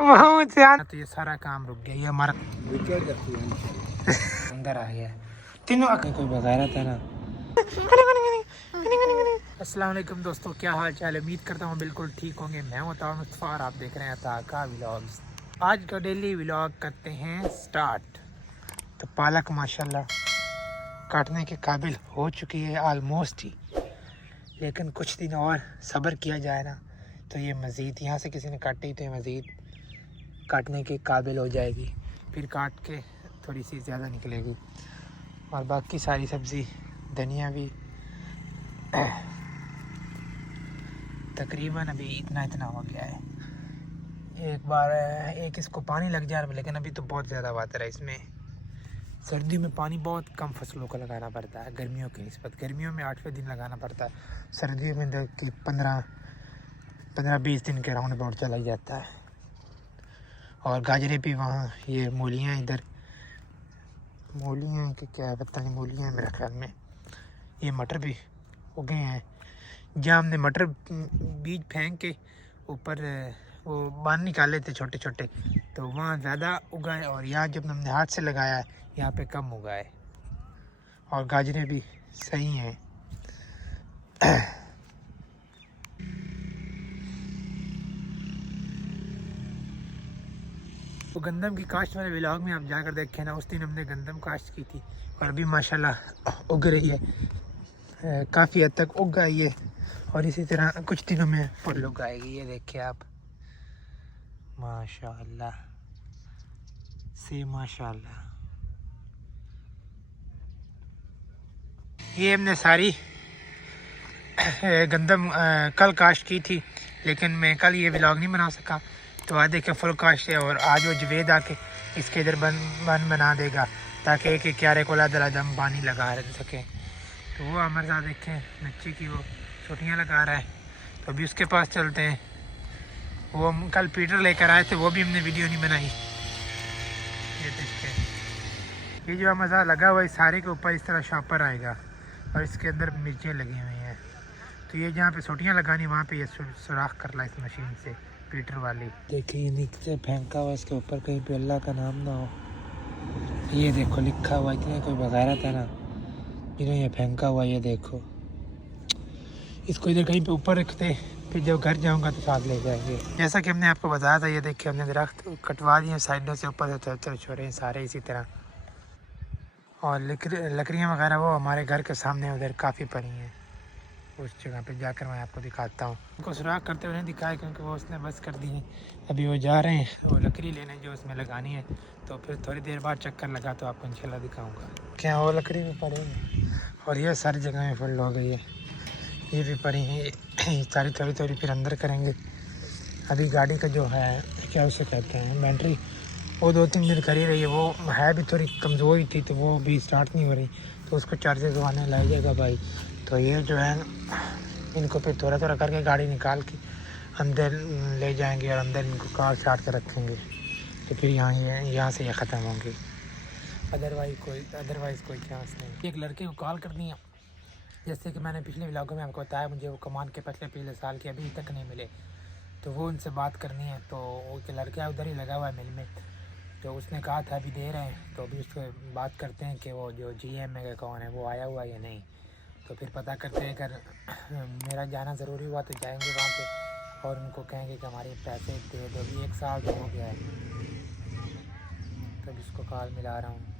वहाँ से तो ये सारा काम रुक गया। ये हमारा अंदर आ गया तीनों आके कोई बगैर था ना। अस्सलाम वालेकुम दोस्तों, क्या हाल चाल है? उम्मीद करता हूँ बिल्कुल ठीक होंगे। मैं हूं मुस्तफ़ा और आप देख रहे हैं ताका व्लॉग्स। आज का डेली व्लॉग करते हैं स्टार्ट। तो पालक माशाल्लाह काटने के काबिल हो चुकी है ऑलमोस्ट ही, लेकिन कुछ दिन और सब्र किया जाए ना तो ये मज़ीद यहाँ से किसी ने काटी तो ये मज़ीद काटने के काबिल हो जाएगी। फिर काट के थोड़ी सी ज़्यादा निकलेगी। और बाकी सारी सब्ज़ी धनिया भी तकरीबन अभी इतना हो गया है। एक इसको पानी लग जा रहा है, लेकिन अभी तो बहुत ज़्यादा वाटर है इसमें। सर्दियों में पानी बहुत कम फसलों को लगाना पड़ता है गर्मियों की निस्बत। गर्मियों में 8वें दिन लगाना पड़ता है, सर्दियों में 15-20 दिन के राउंड अबाउट चला ही जाता है। और गाजरें भी वहाँ, ये मूलियाँ इधर, मूलियाँ कि क्या पता नहीं, मूलियाँ मेरे ख्याल में। ये मटर भी उगे हैं। जहाँ हमने मटर बीज फेंक के ऊपर वो बाल निकाले थे छोटे छोटे, तो वहाँ ज़्यादा उगाए। और यहाँ जब हमने हाथ से लगाया है यहाँ पे कम उगाए। और गाजरें भी सही हैं। तो गंदम की काश्त वाले व्लॉग में आप जाकर देखें ना, उस दिन हमने गंदम काश्त की थी और अभी माशाल्लाह उग रही है। काफ़ी हद तक उग गई है और इसी तरह कुछ दिनों में फुल उग आएगी। ये देखिए आप, माशाल्लाह से माशाल्लाह। ये हमने सारी गंदम कल काश्त की थी, लेकिन मैं कल ये व्लॉग नहीं बना सका। तो आज देखे फुल काश्त है और आज वो जवेद आके इसके इधर बन बना देगा ताकि एक क्यारे को अलग हम पानी लगा सकें। तो वो हमारे साथ देखें मिर्ची की वो छोटियाँ लगा रहा है, तो अभी उसके पास चलते हैं। वो हम कल पीटर लेकर आए थे, वो भी हमने वीडियो नहीं बनाई। ये देखते, ये जो मज़ा लगा हुआ है सारे के ऊपर इस तरह शॉपर आएगा और इसके अंदर मिर्चें लगी हुई हैं। तो ये जहाँ पे छोटियाँ लगानी वहाँ पे ये सुराख कर ला इस मशीन से, पीटर वाली। देखिए नीचे फेंका हुआ, इसके ऊपर कहीं पे अल्लाह का नाम ना हो। ये देखो लिखा हुआ, इतने कोई बगैरत है ना जिन्हें ये फेंका हुआ। ये देखो, इसको इधर कहीं पे ऊपर रखते, फिर जब घर जाऊंगा तो साथ ले जाएंगे। जैसा कि हमने आपको बताया था, ये देखिए हमने दरख्त कटवा दिए साइडों से, ऊपर से छोड़े हैं सारे इसी तरह। और लकड़ियाँ वगैरह वो हमारे घर के सामने उधर काफ़ी पड़ी हैं। उस जगह पे जाकर मैं आपको दिखाता हूँ। उनको सुराख करते हुए नहीं दिखाया क्योंकि वो उसने बस कर दी है। अभी वो जा रहे हैं और लकड़ी लेने जो उसमें लगानी है, तो फिर थोड़ी देर बाद चक्कर लगा तो आपको इंशाल्लाह दिखाऊंगा। क्या वो लकड़ी भी पड़ी है और ये सारी जगह में फुल हो गई है। ये भी पड़ी है सारी, थोड़ी फिर अंदर करेंगे। अभी गाड़ी का जो है क्या उसे कहते हैं बैटरी, वो 2-3 दिन कर ही रही है। वो है भी थोड़ी कमज़ोरी थी तो वो भी स्टार्ट नहीं हो रही, तो उसको चार्जर करवाने लाई जाएगा भाई। तो ये जो है इनको फिर थोड़ा करके गाड़ी निकाल के अंदर ले जाएंगे और अंदर इनको कार स्टार्ट कर रखेंगे, तो फिर यहाँ से ये ख़त्म होंगे। अदरवाइज़ कोई चांस नहीं। एक लड़के को कॉल कर दिया, जैसे कि मैंने पिछले व्लॉगों में आपको बताया, मुझे वो कमान के पिछले साल के अभी तक नहीं मिले, तो वो उनसे बात करनी है। तो वो लड़का उधर ही लगा हुआ है मिल में, तो उसने कहा था अभी दे रहे हैं, तो अभी उससे बात करते हैं कि वो जो GM में का कौन है वो आया हुआ है या नहीं। तो फिर पता करते हैं, अगर मेरा जाना ज़रूरी हुआ तो जाएंगे वहाँ पे और उनको कहेंगे कि हमारे पैसे दे दो। अभी 1 साल तो हो गया है, तब इसको कॉल मिला रहा हूँ।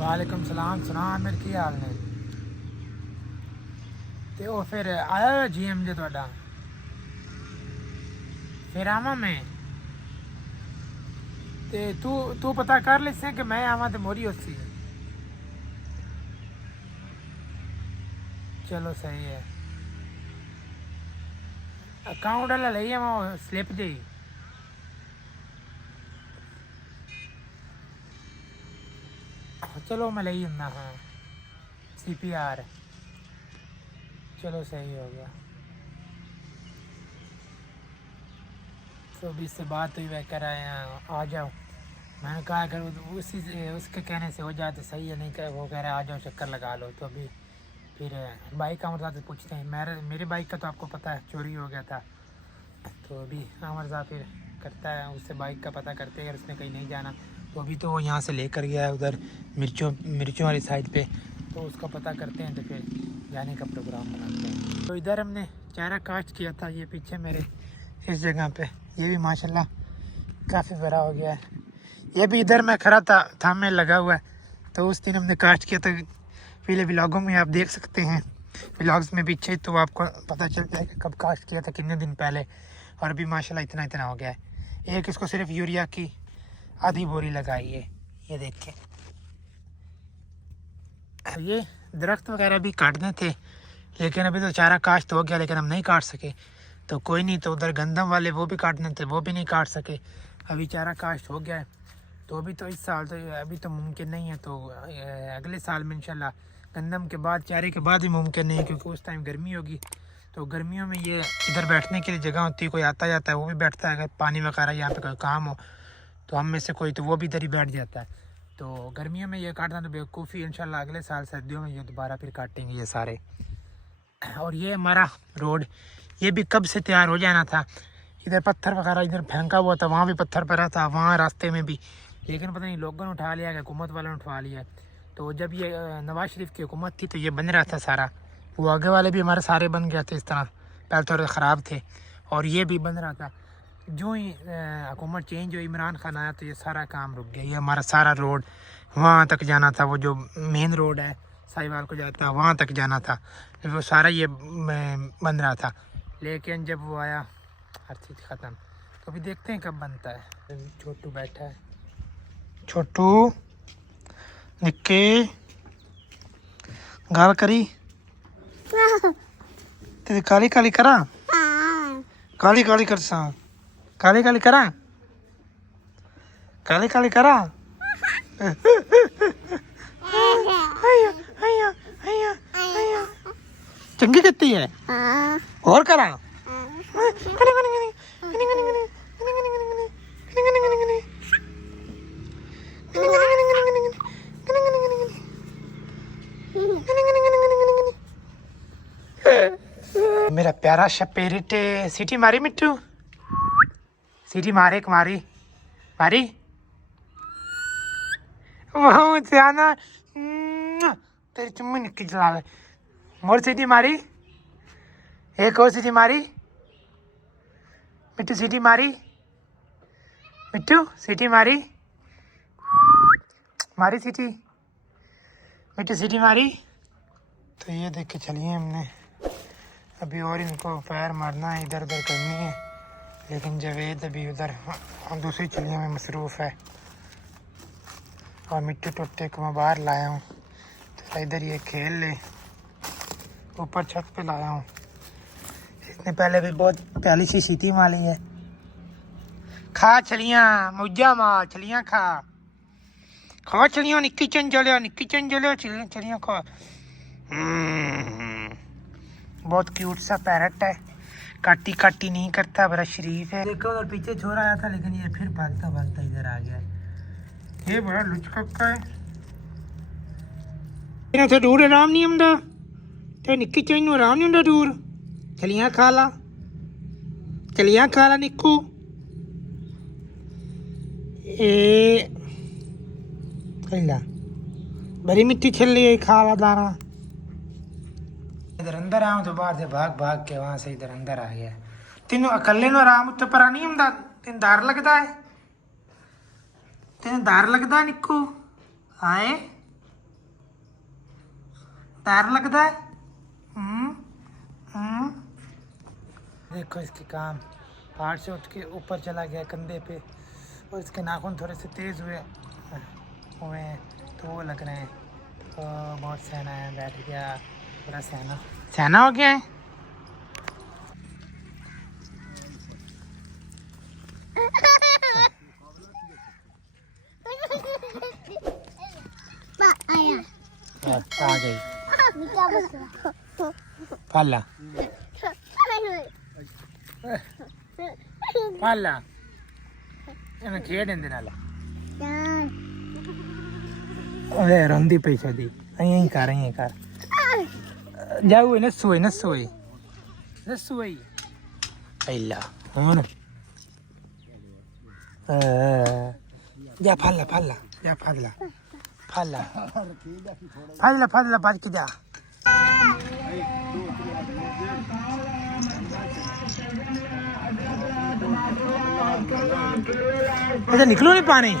वालेकुम सलाम। सुना आमिर की हाल ने? तो वो फिर आया हुआ GM जो थोड़ा फिर आवा मैं ते तू पता कर ले कि मैं आवा तो मोरी उसी। चलो सही है। अकाउंट वाला ले आवा स्लिप जी। चलो मैं ले आना। हाँ CPR, चलो सही हो गया। तो अभी इससे बात हुई, वह कह रहा है आ जाओ, मैंने कहा अगर उसी उसके कहने से हो जाए तो सही है, नहीं कह वो कह रहा है आ जाओ चक्कर लगा लो। तो अभी फिर बाइक अमर साहब से पूछते हैं। मेरे बाइक का तो आपको पता है चोरी हो गया था, तो अभी अमर साहब फिर करता है उससे बाइक का पता करते हैं। अगर उसने कहीं नहीं जाना तो अभी तो वो यहाँ से लेकर गया है उधर मिर्चों वाली साइड पे, तो उसका पता करते हैं तो फिर जाने का प्रोग्राम बनाते हैं। तो इधर हमने चारा काश्त किया था, ये पीछे मेरे इस जगह पे, ये भी माशाल्लाह काफ़ी बड़ा हो गया है। ये भी इधर मैं खड़ा था, थाम में लगा हुआ है, तो उस दिन हमने काश्त किया था। पहले व्लॉगों में आप देख सकते हैं, व्लॉग्स में पीछे, तो आपको पता चल जाएगा कब काश्त किया था, कितने दिन पहले। और अभी माशाल्लाह इतना इतना हो गया है। एक इसको सिर्फ यूरिया की आधी बोरी लगाई है, ये देखिए। ये दरख्त वगैरह भी काटने थे, लेकिन अभी तो चारा काश्त हो गया, लेकिन हम नहीं काट सके। तो कोई नहीं, तो उधर गंदम वाले वो भी काटने थे, वो भी नहीं काट सके। अभी चारा काश्त हो गया है, तो अभी तो इस साल तो अभी तो मुमकिन नहीं है। तो अगले साल में इंशाल्लाह गंदम के बाद, चारे के बाद ही मुमकिन नहीं है, क्योंकि उस टाइम गर्मी होगी। तो गर्मियों में ये इधर बैठने के लिए जगह होती है, कोई आता जाता है वो भी बैठता है। अगर पानी वगैरह यहाँ पे कोई काम हो तो हम में से कोई, तो वो भी इधर ही बैठ जाता है। तो गर्मियों में ये काटना तो बेवकूफ़ी, इंशाल्लाह अगले साल सर्दियों में ये दोबारा फिर काटेंगे ये सारे। और ये हमारा रोड, ये भी कब से तैयार हो जाना था। इधर पत्थर वगैरह इधर फेंका हुआ था, वहाँ भी पत्थर पड़ा था, वहाँ रास्ते में भी, लेकिन पता नहीं लोगों ने उठा लिया, हुकूमत वालों ने उठा लिया। तो जब ये नवाज शरीफ की हुकूमत थी तो ये बन रहा था सारा, वो आगे वाले भी हमारे सारे बन गए थे इस तरह, पहले थोड़े ख़राब थे, और ये भी बन रहा था। जो ही हुकूमत चेंज हुई, इमरान खान आया, तो ये सारा काम रुक गया। ये हमारा सारा रोड वहाँ तक जाना था, वो जो मेन रोड है साहिवाल को जाता है, वहाँ तक जाना था, वो सारा ये बन रहा था। लेकिन जब वो आया हर चीज़ ख़त्म। तो अभी देखते हैं कब बनता है। छोटू बैठा है, छोटू निक्के गाल करी तेरी काली काली करा, काली काली कर सा, काली काली करा, काली काली करा। चंगी कितनी है और करा। मेरा प्यारा शपेरिट सीटी मारी मिट्टू, सीटी मारे कुमारी मारी, बहुत सियाना तेरी चुम्मी निक्की चला ले। मोर सीटी मारी, एक और सीटी मारी, मिट्टू सीटी मारी, मिट्टू सीटी मारी, मारी सीटी, मिट्टू सीटी मारी। तो ये देख के चलिए हमने अभी, और इनको पैर मारना है, इधर उधर करनी है, लेकिन जावेद अभी उधर दूसरी चलियों में मसरूफ़ है। और मिट्टी टोटे को मैं बाहर लाया हूँ, तो इधर ये खेल ले, ऊपर छत पे लाया हूँ। इसने पहले भी बहुत प्याली सी सीटी मारी है। खा छलियाँ, मुझा मार छलियाँ, खा खा छलियाँ, निक्की चंजलिया, निक्की चंजलिया, छलियाँ खा। बहुत क्यूट सा पैरट है, काटी काटी नहीं करता, बड़ा शरीफ है। देखो उधर पीछे छोरा आया था, लेकिन ये फिर भागता भागता इधर आ गया। ये बड़ा लुचका है। तेरा तो दूर आराम नहीं आंदा, ते निक्की चैन नूं आराम नहीं आंदा दूर। चलियां खा ला, चलियां खा ला निक्कू। ए खैला बड़ी मिट्टी छिल रही है, खा ला दाना। इधर अंदर आऊँ तो बाहर से भाग भाग के वहां से इधर अंदर आ गया। तेन अकले नूं आराम उत्ते पर नहीं आंदा, तेन डर लगता है, तेन डर लगता निक्कू, आए डर लगता है। देखो इसके काम, पहाड़ से उठ के ऊपर चला गया कंधे पे, और इसके नाखून थोड़े से तेज हुए हैं, तो वो लग रहे हैं। तो बहुत सहना है, बैठ गया, पूरा सहना सहना हो गया है। आ गई पाला पाला, खेड इंदे नाल अरे रंदी पैसा दी यहीं कर जाओ न सोई अल्लाह हाँ ना जा फाला जा फाला बाज के जा अच्छा निकलो नहीं पानी